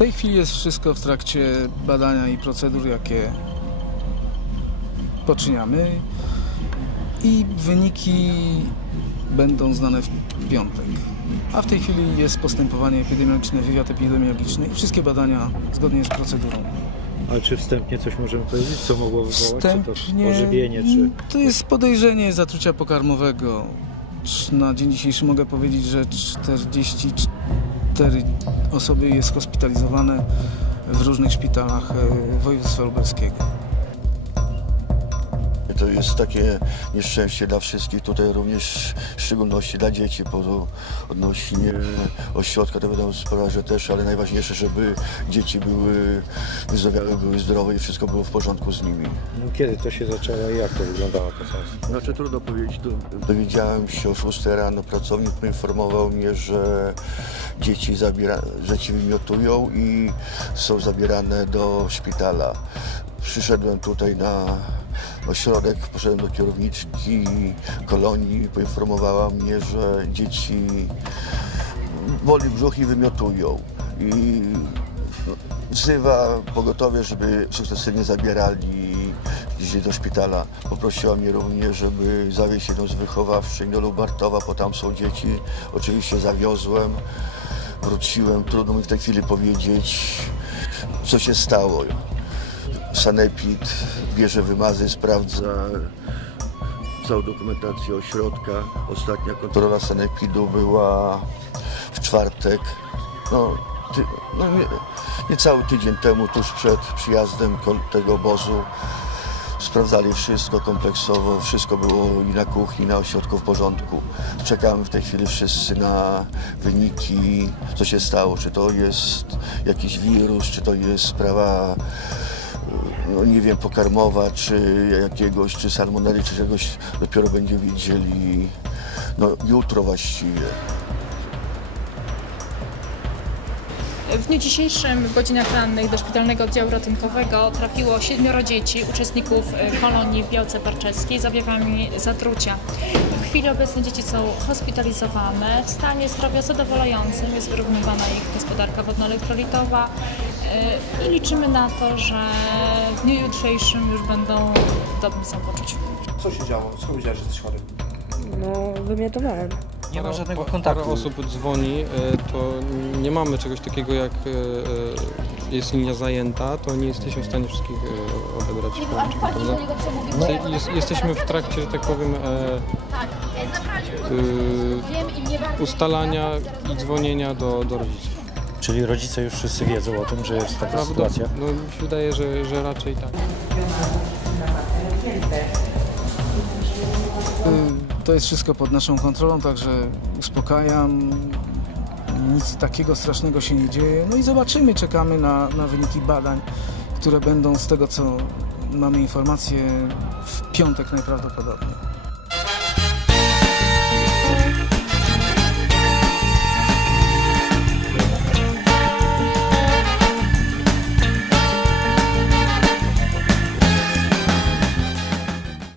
tej chwili jest wszystko w trakcie badania i procedur, jakie poczyniamy i wyniki będą znane w piątek. A w tej chwili jest postępowanie epidemiologiczne, wywiad epidemiologiczny i wszystkie badania zgodnie z procedurą. Ale czy wstępnie coś możemy powiedzieć, co mogło wywołać? Czy to Wstępnie ożywienie, czy... to jest podejrzenie zatrucia pokarmowego. Na dzień dzisiejszy mogę powiedzieć, że 44 osoby jest hospitalizowane w różnych szpitalach e, województwa lubelskiego. To jest takie nieszczęście dla wszystkich, tutaj również w szczególności dla dzieci, bo odnośnie ośrodka to wiadomo sprawa, że też, ale najważniejsze, żeby dzieci były wyzdrowiałe, były zdrowe i wszystko było w porządku z nimi. No, kiedy to się zaczęło i jak to wyglądało to sens? Znaczy trudno powiedzieć, do, dowiedziałem się o 6 rano, pracownik poinformował mnie, że dzieci zabiera, że ci wymiotują i są zabierane do szpitala. Przyszedłem tutaj na ośrodek, poszedłem do kierowniczki kolonii, poinformowała mnie, że dzieci boli brzuch i wymiotują. I wzywa pogotowie, żeby sukcesywnie zabierali gdzieś do szpitala. Poprosiła mnie również, żeby zawieźć jedną z wychowawczyń do Lubartowa, bo tam są dzieci. Oczywiście zawiozłem, wróciłem. Trudno mi w tej chwili powiedzieć, co się stało. Sanepid bierze wymazy, sprawdza całą dokumentację ośrodka. Ostatnia kontrola sanepidu była w czwartek. No, ty, no nie, niecały tydzień temu, tuż przed przyjazdem tego obozu. Sprawdzali wszystko kompleksowo, wszystko było i na kuchni, i na ośrodku w porządku. Czekamy w tej chwili wszyscy na wyniki, co się stało, czy to jest jakiś wirus, czy to jest sprawa no nie wiem, pokarmowa, czy jakiegoś, czy salmonelli, czy czegoś, dopiero będziemy wiedzieli, no jutro właściwie. W dniu dzisiejszym w godzinach rannych do szpitalnego oddziału ratunkowego trafiło siedmioro dzieci, uczestników kolonii w Białce Parczewskiej z objawami zatrucia. W chwili obecnej dzieci są hospitalizowane. W stanie zdrowia zadowalającym jest wyrównywana ich gospodarka wodno-elektrolitowa i liczymy na to, że w dniu jutrzejszym już będą w dobrym samopoczuciu. Co się działo? Skąd wiedziałeś, że jesteś chory? No, wymiotowałem. Nie ma żadnego kontaktu. Parę osób dzwoni, e, to nie mamy czegoś takiego jak e, e, jest linia zajęta, to nie jesteśmy w stanie wszystkich e, odebrać. No, jest, jesteśmy w trakcie, że tak powiem, e, e, ustalania i dzwonienia do, do rodziców. Czyli rodzice już wszyscy wiedzą o tym, że jest taka Prawda? sytuacja? No, mi się wydaje, że, że raczej tak. Y, To jest wszystko pod naszą kontrolą, także uspokajam. Nic takiego strasznego się nie dzieje. No i zobaczymy, czekamy na, na wyniki badań, które będą z tego, co mamy informacje, w piątek najprawdopodobniej.